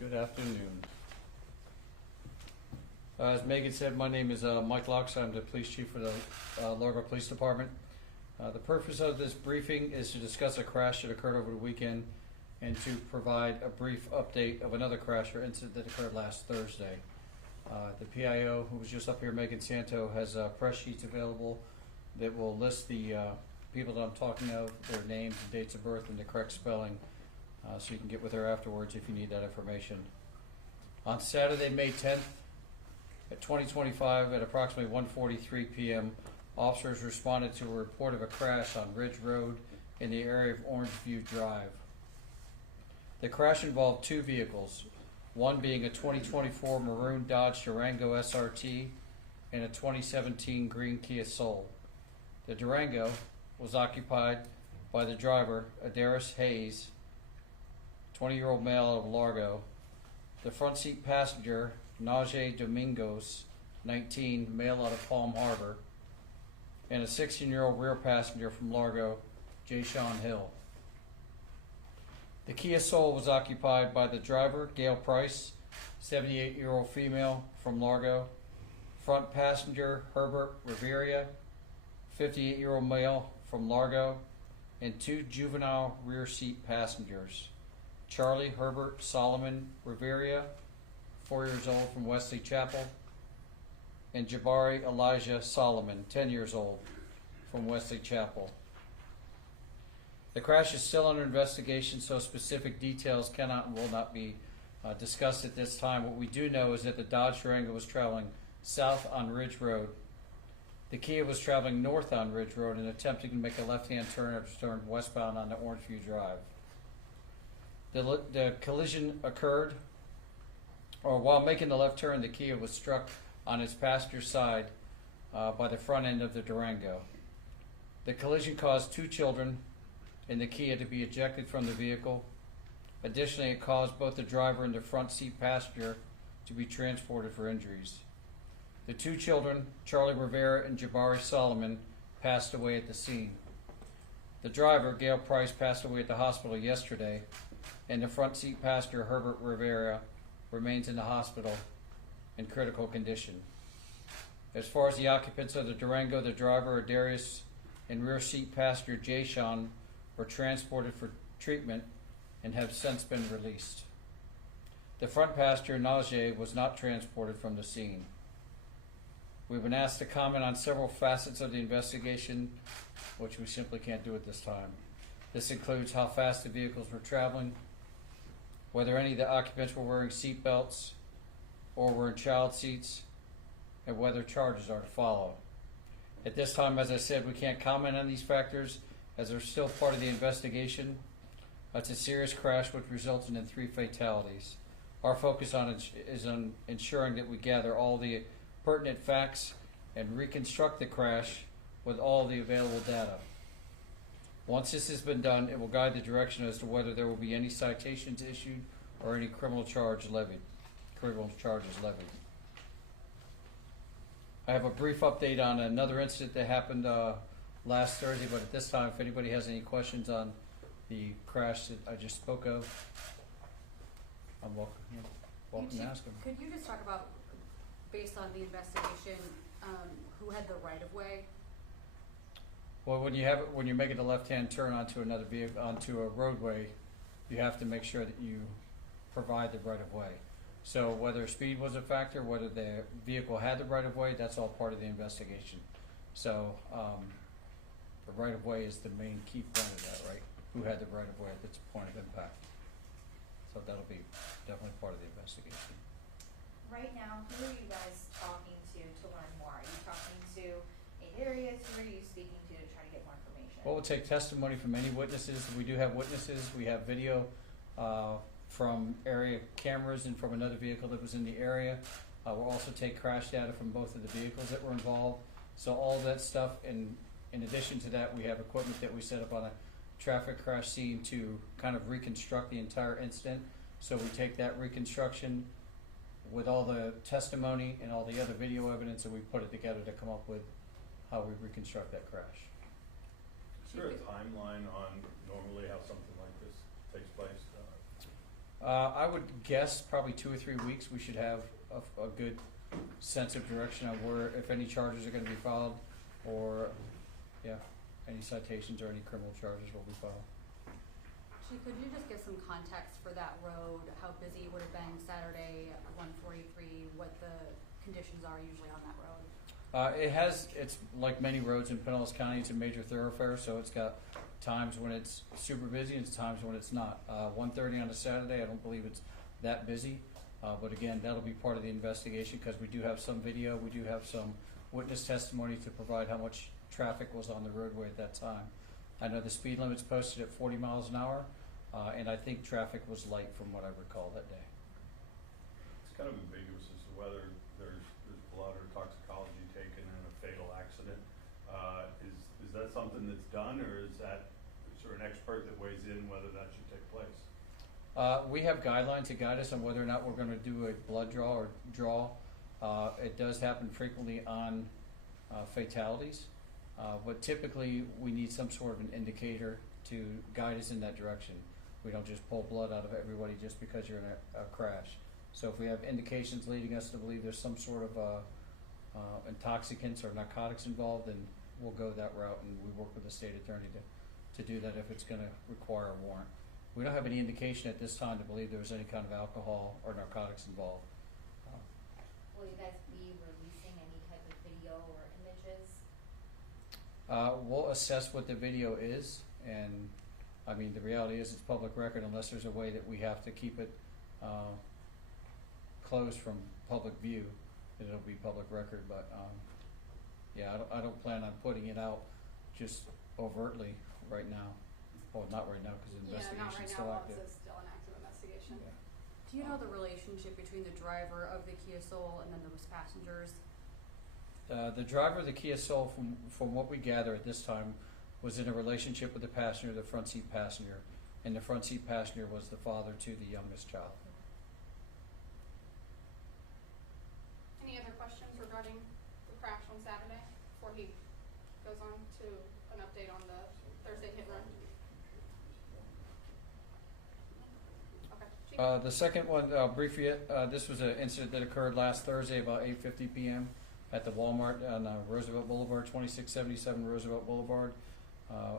Good afternoon. As Megan said, my name is Mike Loux. I'm the police chief for the Largo Police Department. The purpose of this briefing is to discuss a crash that occurred over the weekend and to provide a brief update of another crash or incident that occurred last Thursday. The PIO, who was just up here, Megan Santo, has press sheets available that will list the people that I'm talking of, their names and dates of birth and the correct spelling, so you can get with her afterwards if you need that information. On Saturday, May 10th, at 2025, at approximately 1:43 p.m., officers responded to a report of a crash on Ridge Road in the area of Orange View Drive. The crash involved two vehicles, one being a 2024 maroon Dodge Durango SRT and a 2017 green Kia Soul. The Durango was occupied by the driver, Adaris Hayes, 20-year-old male of Largo. The front seat passenger, Najee Domingos, 19, male out of Palm Harbor, and a 16-year-old rear passenger from Largo, Jay-Sean Hill. The Kia Soul was occupied by the driver, Gail Price, 78-year-old female from Largo, front passenger, Herbert Rivera, 58-year-old male from Largo, and two juvenile rear seat passengers, Charlie Herbert Solomon Rivera, 4 years old, from Wesley Chapel, and Jabari Elijah Solomon, 10 years old, from Wesley Chapel. The crash is still under investigation, so specific details cannot and will not be discussed at this time. What we do know is that the Dodge Durango was traveling south on Ridge Road. The Kia was traveling north on Ridge Road and attempting to make a left-hand turn after turning westbound on the Orange View Drive. The collision occurred, or while making the left turn, the Kia was struck on its passenger side by the front end of the Durango. The collision caused two children in the Kia to be ejected from the vehicle. Additionally, it caused both the driver and the front seat passenger to be transported for injuries. The two children, Charlie Rivera and Jabari Solomon, passed away at the scene. The driver, Gail Price, passed away at the hospital yesterday, and the front seat passenger, Herbert Rivera, remains in the hospital in critical condition. As far as the occupants of the Durango, the driver, Darius, and rear seat passenger, Jay-Sean, were transported for treatment and have since been released. The front passenger, Najee, was not transported from the scene. We've been asked to comment on several facets of the investigation, which we simply can't do at this time. This includes how fast the vehicles were traveling, whether any of the occupants were wearing seat belts or were in child seats, and whether charges are to follow. At this time, as I said, we can't comment on these factors as they're still part of the investigation. It's a serious crash which resulted in 3 fatalities. Our focus is on ensuring that we gather all the pertinent facts and reconstruct the crash with all the available data. Once this has been done, it will guide the direction as to whether there will be any citations issued or any criminal charges levied. I have a brief update on another incident that happened last Thursday, but at this time, if anybody has any questions on the crash that I just spoke of, I'm welcome to ask them. Could you just talk about, based on the investigation, who had the right of way? Well, when you're making a left-hand turn onto another vehicle, onto a roadway, you have to make sure that you provide the right of way. So whether speed was a factor, whether the vehicle had the right of way, that's all part of the investigation. So the right of way is the main key point of that, right? Who had the right of way at its point of impact. So that'll be definitely part of the investigation. Right now, who are you guys talking to learn more? Are you talking to areas? Who are you speaking to try to get more information? Well, we'll take testimony from any witnesses. We do have witnesses. We have video from area cameras and from another vehicle that was in the area. We'll also take crash data from both of the vehicles that were involved. So all of that stuff, and in addition to that, we have equipment that we set up on a traffic crash scene to kind of reconstruct the entire incident. So we take that reconstruction with all the testimony and all the other video evidence, and we put it together to come up with how we reconstruct that crash. Is there a timeline on normally how something like this takes place? I would guess probably 2 or 3 weeks, we should have a good sense of direction on where, if any charges are gonna be filed, or, yeah, any citations or any criminal charges will be filed. Chief, could you just give some context for that road, how busy it would have been Saturday, 143, what the conditions are usually on that road? It's like many roads in Pinellas County, it's a major thoroughfare, so it's got times when it's super busy and times when it's not. 1:30 on a Saturday, I don't believe it's that busy, but again, that'll be part of the investigation, because we do have some video, we do have some witness testimony to provide how much traffic was on the roadway at that time. I know the speed limit's posted at 40 miles an hour, and I think traffic was light from what I recall that day. It's kind of ambiguous as to whether there's blood or toxicology taken in a fatal accident. Is that something that's done, or is there an expert that weighs in whether that should take place? We have guidelines to guide us on whether or not we're gonna do a blood draw or draw. It does happen frequently on fatalities, but typically we need some sort of an indicator to guide us in that direction. We don't just pull blood out of everybody just because you're in a crash. So if we have indications leading us to believe there's some sort of intoxicants or narcotics involved, then we'll go that route, and we work with the state attorney to do that if it's gonna require a warrant. We don't have any indication at this time to believe there was any kind of alcohol or narcotics involved. Will you guys be releasing any type of video or images? We'll assess what the video is, and I mean, the reality is it's public record unless there's a way that we have to keep it closed from public view, then it'll be public record, but yeah, I don't plan on putting it out just overtly right now. Well, not right now, because the investigation's still active. Yeah, not right now, while it's still an active investigation. Yeah. Do you know the relationship between the driver of the Kia Soul and then those passengers? The driver of the Kia Soul, from what we gather at this time, was in a relationship with the passenger, the front seat passenger, and the front seat passenger was the father to the youngest child. Any other questions regarding the crash on Saturday before he goes on to an update on the Thursday hit and run? Okay. Chief? The second one, briefly, this was an incident that occurred last Thursday about 8:50 p.m. at the Walmart on Roosevelt Boulevard, 2677 Roosevelt Boulevard.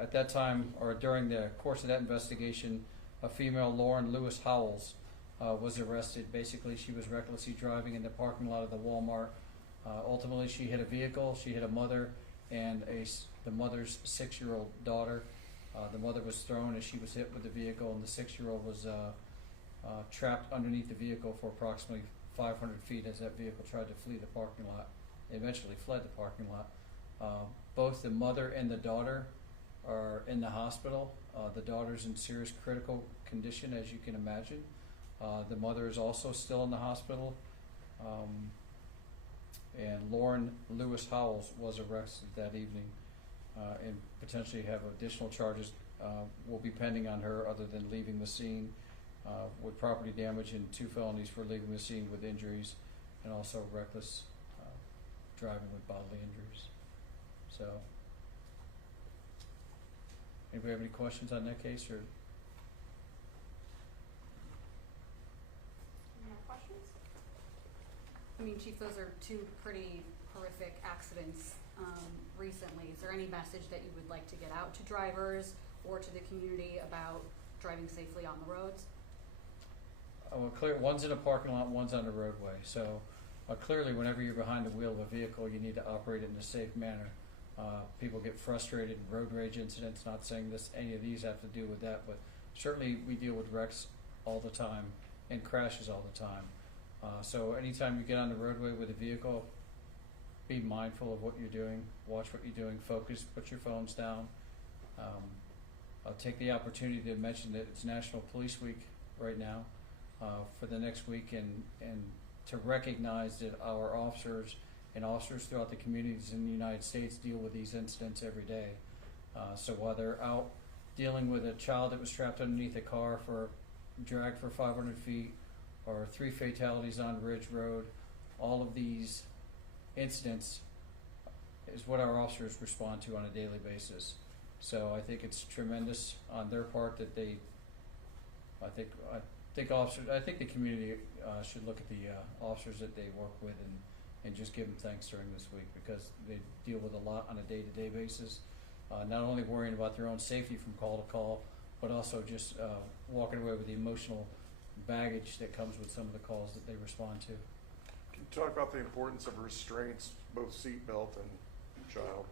At that time, or during the course of that investigation, a female, Lauren Lewis Howells, was arrested. Basically, she was recklessly driving in the parking lot of the Walmart. Ultimately, she hit a vehicle. She hit a mother and the mother's 6-year-old daughter. The mother was thrown as she was hit with the vehicle, and the 6-year-old was trapped underneath the vehicle for approximately 500 feet as that vehicle tried to flee the parking lot. It eventually fled the parking lot. Both the mother and the daughter are in the hospital. The daughter's in serious critical condition, as you can imagine. The mother is also still in the hospital. And Lauren Lewis Howells was arrested that evening, and potentially have additional charges will be pending on her other than leaving the scene with property damage and 2 felonies for leaving the scene with injuries, and also reckless driving with bodily injuries. So, anybody have any questions on that case, or? Any more questions? I mean, Chief, those are 2 pretty horrific accidents recently. Is there any message that you would like to get out to drivers or to the community about driving safely on the roads? Well, clear, one's in a parking lot, one's on the roadway. So clearly, whenever you're behind the wheel of a vehicle, you need to operate it in a safe manner. People get frustrated in road rage incidents. Not saying any of these have to do with that, but certainly we deal with wrecks all the time and crashes all the time. So anytime you get on the roadway with a vehicle, be mindful of what you're doing. Watch what you're doing. Focus. Put your phones down. I'll take the opportunity to mention that it's National Police Week right now for the next week, and to recognize that our officers and officers throughout the communities in the United States deal with these incidents every day. So while they're out dealing with a child that was trapped underneath a car dragged for 500 feet, or 3 fatalities on Ridge Road, all of these incidents is what our officers respond to on a daily basis. So I think it's tremendous on their part that I think the community should look at the officers that they work with and just give them thanks during this week, because they deal with a lot on a day-to-day basis. Not only worrying about their own safety from call to call, but also just walking away with the emotional baggage that comes with some of the calls that they respond to. Can you talk about the importance of restraints, both seatbelt and child?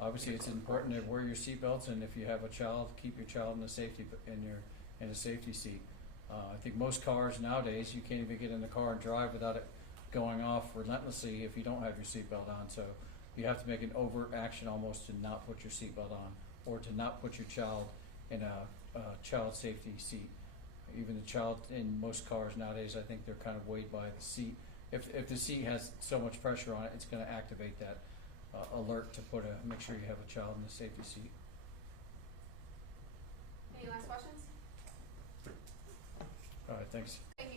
Obviously, it's important to wear your seatbelts, and if you have a child, keep your child in a safety seat. I think most cars nowadays, you can't even get in the car and drive without it going off relentlessly if you don't have your seatbelt on. So you have to make an overt action almost to not put your seatbelt on, or to not put your child in a child safety seat. Even the child in most cars nowadays, I think they're kind of weighed by the seat. If the seat has so much pressure on it, it's going to activate that alert to make sure you have a child in the safety seat. Any last questions? All right, thanks. Thank